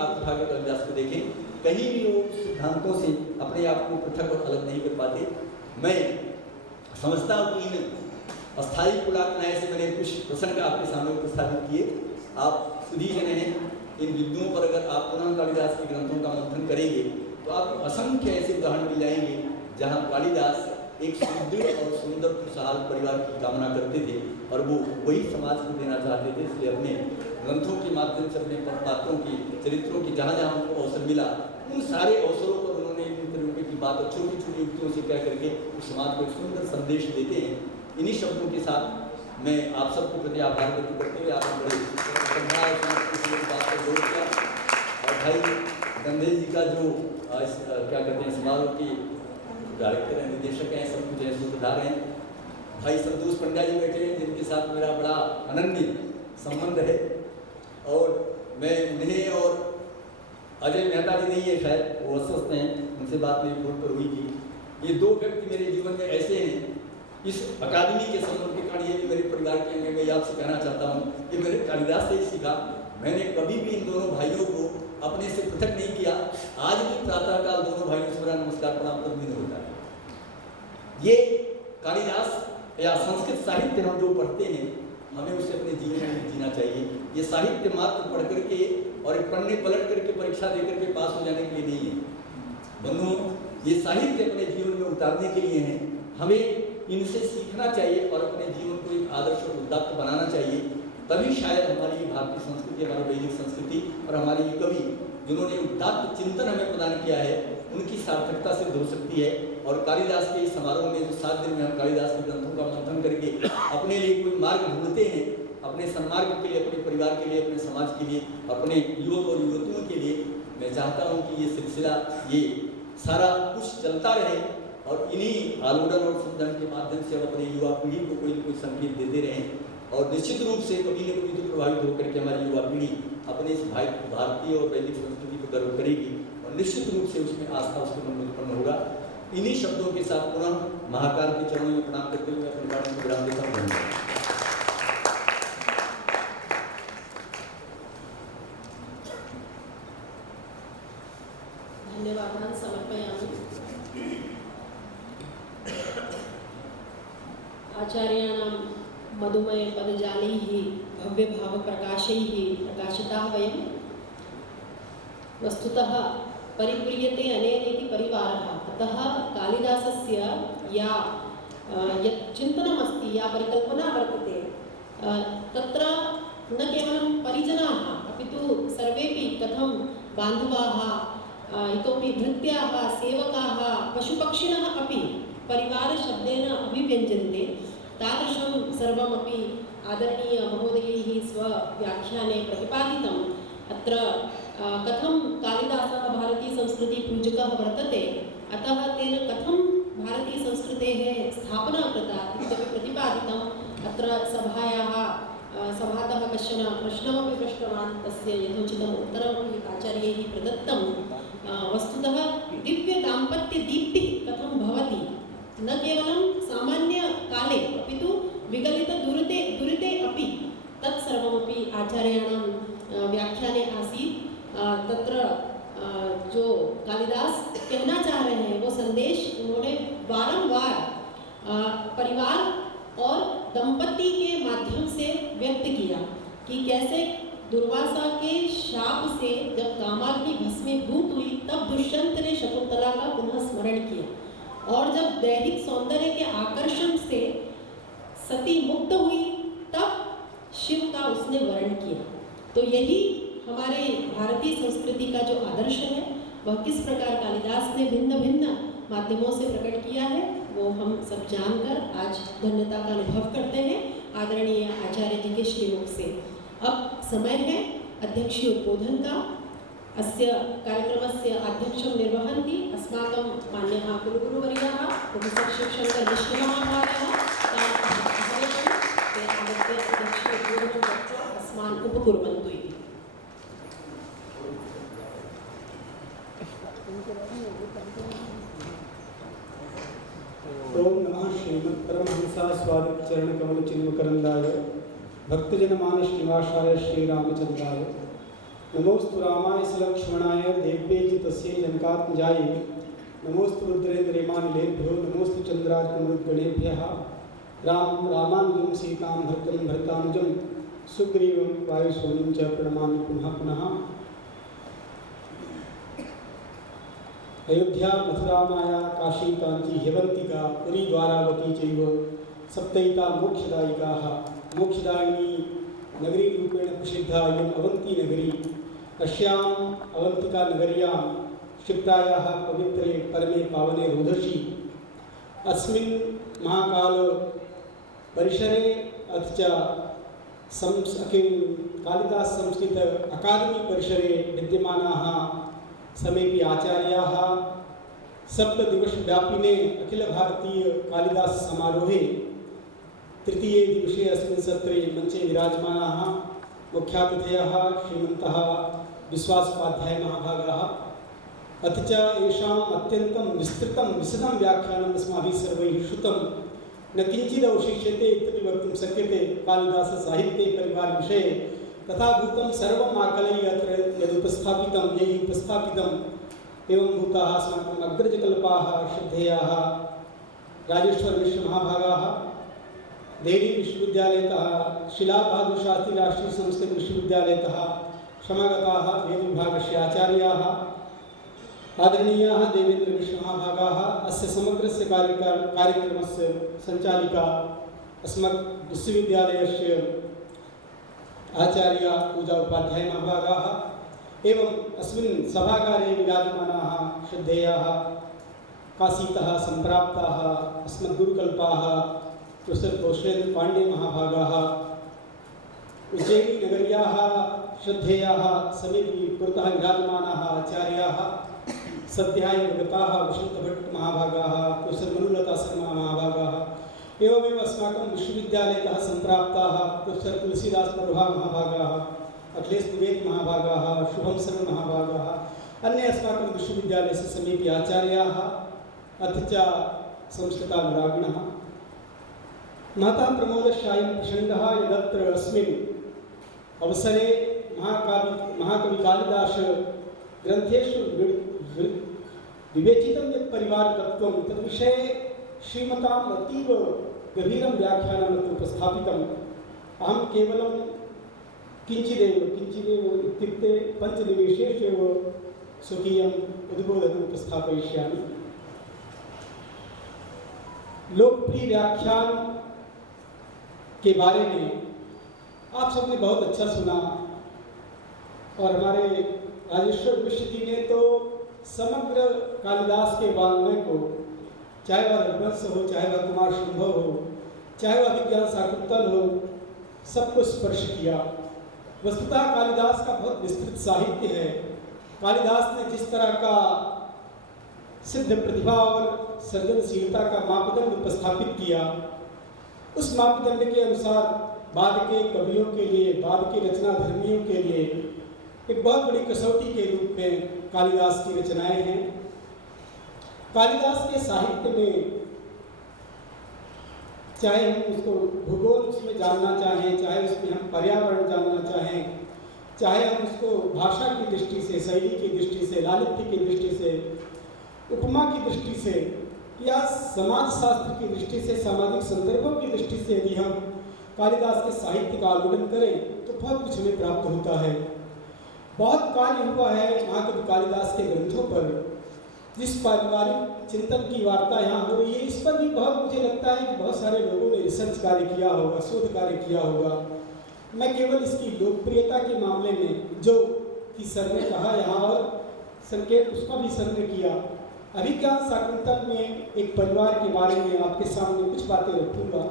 आप उठा के कालिदास को देखें, कहीं भी वो सिद्धांतों से अपने आप को पृथक और अलग नहीं कर पाते। मैं समझता हूँ कि इन अस्थायी पुलाक न्याय से मैंने कुछ प्रसंग आपके सामने उपस्थापित किए। आप सुधी जने हैं, इन बिंदुओं पर अगर आप पुनः कालिदास के ग्रंथों का मंथन करेंगे तो आपको असंख्य ऐसे उदाहरण मिल जाएंगे जहाँ कालिदास एक सुदृढ़ और सुंदर खुशहाल परिवार की कामना करते थे और वो वही समाज को देना चाहते थे। इसलिए अपने ग्रंथों के माध्यम से अपने पात्रों की चरित्रों की जहाँ जहाँ उनको अवसर मिला उन सारे अवसरों पर उन्होंने इन तरीके की बात और छोटी छोटी युक्तियों से कह करके उस समाज को एक सुंदर संदेश देते हैं। इन्हीं शब्दों के साथ मैं आप सबको प्रति आभार व्यक्त करते हुए आपने बड़े बात पर जोर किया। और भाई गंधेश जी का जो क्या कहते हैं समारोह की डायरेक्टर हैं, निदेशक हैं, सब कुछ हैं, सूत्रधार हैं, भाई संतोष पंड्या जी बैठे हैं जिनके साथ मेरा बड़ा अनन्य संबंध है। और मैं उन्हें और अजय मेहता जी नहीं है शायद, वो अस्वस्थ हैं, उनसे बात मेरी फोन पर हुई थी। ये दो व्यक्ति मेरे जीवन में ऐसे हैं, इस अकादमी के संबंध के कारण ये भी मेरे परिवार के अंग में आपसे कहना चाहता हूँ कि मैंने कालिदास से ही सीखा। मैंने कभी भी इन दोनों भाइयों को अपने से पृथक नहीं किया। आज भी प्रातःकाल दोनों भाइयों से मेरा नमस्कार प्रणाम प्रतिदिन होता है। ये कालिदास या संस्कृत साहित्य हम जो पढ़ते हैं हमें उसे अपने जीवन में जीना चाहिए। ये साहित्य मात्र पढ़ करके और पढ़ने पलट करके परीक्षा दे करके पास हो जाने के लिए नहीं है बंधुओं, ये साहित्य अपने जीवन में उतारने के लिए है। हमें इनसे सीखना चाहिए और अपने जीवन को एक आदर्श और उदात्त बनाना चाहिए। तभी शायद हमारी भारतीय संस्कृति, हमारी वैदिक संस्कृति और हमारे ये कवि जिन्होंने उदात्त चिंतन हमें प्रदान किया है उनकी सार्थकता सिद्ध हो सकती है। और कालिदास के इस समारोह में जो 7 दिन में हम कालिदास के ग्रंथों का मंथन करके अपने लिए कोई मार्ग ढूंढते हैं, अपने सन्मार्ग के लिए, अपने परिवार के लिए, अपने समाज के लिए, अपने युवक और युवतियों के लिए, मैं चाहता हूँ कि ये सिलसिला, ये सारा कुछ चलता रहे और इन्हीं आलोड़न और समझन के माध्यम से हम अपने युवा पीढ़ी को कोई न कोई संकेत देते रहें। और निश्चित रूप से कभी न कभी तो प्रभावित होकर के हमारी युवा पीढ़ी अपने इस भारतीय और वैदिक संस्कृति को गर्व करेगी और निश्चित रूप से उसमें आस्था उसके मन में उत्पन्न होगा। इन्हीं शब्दों के साथ पुनः महाकाल के चरणों में प्रणाम करते हुए अपने बात को विराम देता हूँ। धन्यवादान् समर्पयामि। आचार्याणां मधुमय पदजालैः भव्यभावप्रकाशैः प्रकाशिताः वयं। वस्तुतः परिपूर्यते अनेन इति परिवारः। अतः कालिदासस्य यत् चिन्तनमस्ति, या परिकल्पना वर्तते, तत्र न केवलं परिजनाः अपि तु सर्वेपि कथं बान्धवाः, इतोपि भृत्याः, सेवकाः, पशुपक्षिणः अपि परिवारशब्देन अभिव्यञ्जन्ते, तादृशं सर्वमपि आदरणीय महोदयैः स्वव्याख्याने प्रतिपादितम्। अत्र कथं कालिदासः भारतीयसंस्कृतिपूजकः वर्तते, अतः तेन कथं भारतीयसंस्कृतेः स्थापना कृता इत्यपि प्रतिपादितम्। अत्र सभातः कश्चन प्रश्नमपि पृष्टवान्, तस्य यथोचितम् उत्तरमपि आचार्यैः प्रदत्तं। वस्तुतः दिव्यदाम्पत्यदीप्तिः कथं भवति, न केवलं सामान्यकाले अपि तु विगलितदुरिते अपि तत्सर्वमपि आचार्याणां व्याख्याने आसीत्। तत्र जो कालिदास कहना चाह रहे हैं वो संदेश उन्होंने बारंबार परिवार और दंपति के माध्यम से व्यक्त किया कि कैसे दुर्वासा के शाप से जब कामाग्नि भस्मीभूत हुई तब दुष्यंत ने शकुंतला का पुनः स्मरण किया, और जब दैहिक सौंदर्य के आकर्षण से सती मुक्त हुई तब शिव का उसने वर्ण किया। तो यही हमारे भारतीय संस्कृति का जो आदर्श है वह किस प्रकार कालिदास ने भिन्न भिन्न माध्यमों से प्रकट किया है वो हम सब जानकर आज धन्यता का अनुभव करते हैं आदरणीय आचार्य जी के श्रीमुख से। अब समय है अध्यक्षीय उद्बोधन का। अस्य कार्यक्रमस्य अध्यक्षं निर्वहन्ति अस्माकं मान्यः कुलगुरुवर्यः प्रोफेसर् शिवशङ्कर मिश्रमहोदयः। ते आगत्य अध्यक्षीय उद्बोधनं दत्वा अस्मान् उपकुर्वन्तु इति। ओम नमः श्रीमत्परमहंसास्वादित चरण कमल चिन्मकरंदाय भक्तजन मानस निवासाय श्री रामचंद्राय नमोस्तु रामाय सलक्ष्मणाय देव्यै च तस्यै जनकात्मजायै नमोस्तु रुद्रेन्द्रेमानिलेभ्यो नमोस्तु चन्द्रार्कमरुद्गणेभ्यः रामानुजं सीतां भर्तं भरतानुजं सुग्रीवं वायुसूनं च प्रणमामि पुनः पुनः। अयोध्या मथुरा माया काशी कांची ह्यवन्तिका पुरी द्वारावती चैव सप्तैता मोक्षदायिकाः। मोक्षदायिनी नगरी रूपेण प्रसिद्धा इयम् अवंती नगरी। अस्याम् अवंतिका नगर्यां क्षिप्रायाः पवित्रे परमे पावने रोदसी अस्मिन् महाकाल परिसरे अथ च कालिदास संस्कृत अकादमी परिसरे विद्यमानाः समेपि आचार्याः सप्तदिवसव्यापिने अखिल भारतीय कालिदास समारोहे तृतीये दिवसे अस्मिन् सत्रे मञ्चे विराजमानाः मुख्यातिथयः श्रीमन्तः विश्वासोपाध्याय महाभागाः अथ च येषाम् अत्यन्तं विस्तृतं विशदं व्याख्यानम् अस्माभिः सर्वैः श्रुतं न किञ्चिदवशिष्यते इत्यपि वक्तुं शक्यते। कालिदास साहित्ये परिवार विषये तथा भूतं सर्वम् आकलय्य अत्र यदुपस्थापितं यैः उपस्थापितम् एवं भूताः अस्माकम् अग्रजकल्पाः श्रद्धेयाः राजेश्वर मिश्र महाभागाः देहली विश्वविद्यालयतः शिलाबहादुर शास्त्री राष्ट्रीय संस्कृत विश्वविद्यालयतः समागताः वेदविभागस्य आचार्याः आदरणीयाः देवेन्द्र मिश्र महाभागाः अस्य समग्रस्य कार्यक्रमस्य सञ्चालिका अस्मत् विश्वविद्यालयस्य आचार्या पूजा उपाध्याय महाभागाः एवं अस्मिन् सभागारे विराजमानाः श्रद्धेयाः काशीतः सम्प्राप्ताः अस्मद्गुरुकल्पाः प्रोफेसर कौशलेन्द्र पांडे महाभागाः उज्जयिनी नगर्याः श्रद्धेयाः समेपि पुरतः विराजमानाः आचार्याः सद्यः गताः वसन्तभट्ट महाभागाः प्रोफेसर मनुलता शर्मा महाभागाः एवमेव अस्माकं विश्वविद्यालयतः सम्प्राप्ताः प्रोफेसर तुलसीदास प्रभा महाभागाः अखिलेश द्विवेदी महाभागाः शुभम शरण महाभागाः अन्य अस्माकं विश्वविद्यालयस्य समीपे आचार्याः अथ च संस्कृतानुरागिणः महतः प्रमोदशायं प्रसङ्गः यदत्र अस्मिन् अवसरे महाकवि कालिदास ग्रन्थेषु विवेचितं यत् परिवारतत्त्वं तद्विषये श्रीमताम् अतीव गभीरं व्याख्यानम् उपस्थापितम्। अहं केवलं किञ्चिदेव इत्युक्ते पञ्चनिमेषेषु एव स्वकीयम् उद्बोधनम् उपस्थापयिष्यामि। लोकप्रिय व्याख्यान के बारे में आप सबने बहुत अच्छा सुना और हमारे राजेश्वर मिश्र जी ने तो समग्र कालिदास के वाङ्मय को, चाहे वह रघुवंश हो, चाहे वह कुमार संभव हो, चाहे वह अभिज्ञान शाकुंतल हो, सबको स्पर्श किया। वस्तुतः कालिदास का बहुत विस्तृत साहित्य है। कालिदास ने जिस तरह का सिद्ध प्रतिभा और सृजनशीलता का मापदंड उपस्थापित किया, उस मापदंड के अनुसार बाद के कवियों के लिए, बाद के रचना धर्मियों के लिए एक बहुत बड़ी कसौटी के रूप में कालिदास की रचनाएं हैं। कालिदास के साहित्य में चाहे हम उसको भूगोल उसमें जानना चाहें, चाहे उसमें हम पर्यावरण जानना चाहें, चाहे हम उसको भाषा की दृष्टि से, शैली की दृष्टि से, लालित्य की दृष्टि से, उपमा की दृष्टि से या समाज शास्त्र की दृष्टि से, सामाजिक संदर्भों की दृष्टि से यदि हम कालिदास के साहित्य का अवलोकन करें तो बहुत कुछ हमें प्राप्त होता है। बहुत कार्य हुआ है महाकवि कालिदास के ग्रंथों पर। जिस पारिवारिक चिंतन की वार्ता यहाँ हो रही है, इस पर भी बहुत मुझे लगता है कि बहुत सारे लोगों ने रिसर्च कार्य किया होगा, शोध कार्य किया होगा। मैं केवल इसकी लोकप्रियता के मामले में जो कि सर ने कहा यहाँ और संकेत उसका भी सर ने किया, अभिज्ञान शाकुंतल में एक परिवार के बारे में आपके सामने कुछ बातें रखूँगा।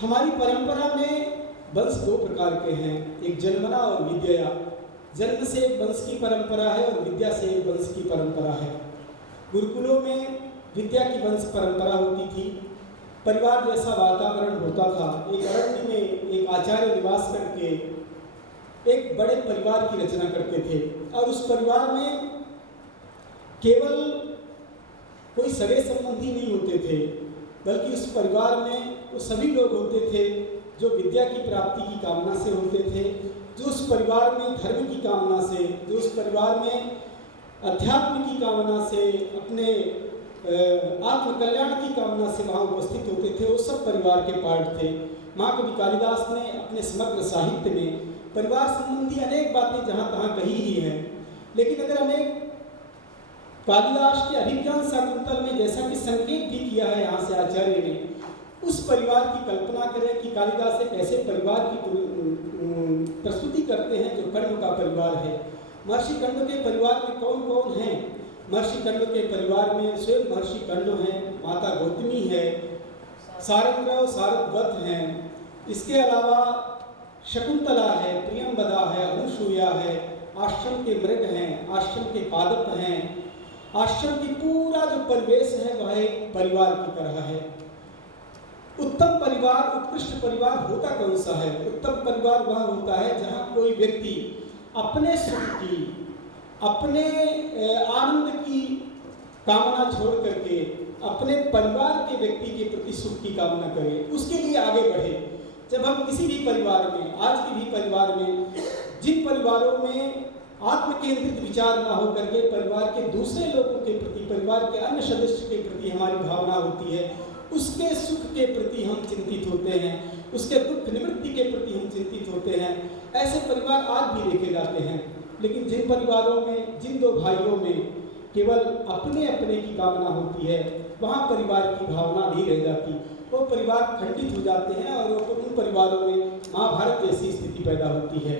हमारी परंपरा में वंश दो प्रकार के हैं, एक जन्मना और विद्या। जन्म से एक वंश की परंपरा है और विद्या से एक वंश की परंपरा है। गुरुकुलों में विद्या की वंश परंपरा होती थी। परिवार जैसा वातावरण होता था। एक अरण्य में एक आचार्य निवास करके एक बड़े परिवार की रचना करते थे और उस परिवार में केवल कोई सगे संबंधी नहीं होते थे, बल्कि उस परिवार में वो सभी लोग होते थे जो विद्या की प्राप्ति की कामना से होते थे, जो उस परिवार में धर्म की कामना से, जो उस परिवार में अध्यात्म की कामना से, अपने आत्मकल्याण की कामना से वहाँ उपस्थित होते थे, वो सब परिवार के पार्ट थे। महाकवि कालिदास ने अपने समग्र साहित्य में परिवार संबंधी अनेक बातें जहाँ तहाँ कही ही हैं, लेकिन अगर हमें कालिदास के अभिज्ञान शाकुंतल में जैसा कि संकेत भी किया है यहाँ से आचार्य ने, उस परिवार की कल्पना करें कि कालिदास एक ऐसे परिवार की प्रस्तुति करते हैं जो कण्व का परिवार है। महर्षि कण्व के परिवार में कौन कौन हैं? महर्षि कण्व के परिवार में स्वयं महर्षि कण्व हैं, माता गौतमी है, सारंगव सारद्वत हैं, इसके अलावा शकुंतला है, प्रियंवदा है, अनुसूया है, आश्रम के मृग हैं, आश्रम के पादप हैं। आश्रम की पूरा जो परिवेश है वह एक परिवार की तरह है। उत्तम परिवार, उत्कृष्ट परिवार होता कौन सा है? उत्तम परिवार वह होता है जहाँ कोई व्यक्ति अपने सुख की, अपने आनंद की कामना छोड़ करके अपने परिवार के व्यक्ति के प्रति सुख की कामना करे, उसके लिए आगे बढ़े। जब हम किसी भी परिवार में, आज के भी परिवार में, जिन परिवारों में आत्म केंद्रित विचार ना हो करके परिवार के दूसरे लोगों के प्रति, परिवार के अन्य सदस्य के प्रति हमारी भावना होती है, उसके सुख के प्रति हम चिंतित होते हैं, उसके दुख निवृत्ति के प्रति हम चिंतित होते हैं, ऐसे परिवार आज भी देखे जाते हैं। लेकिन जिन परिवारों में, जिन दो भाइयों में केवल अपने अपने की कामना होती है, वहाँ परिवार की भावना नहीं रह जाती, वो परिवार खंडित हो जाते हैं और उन परिवारों में महाभारत जैसी स्थिति पैदा होती है।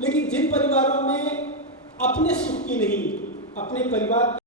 लेकिन जिन परिवारों में अपने सुख की नहीं, अपने परिवार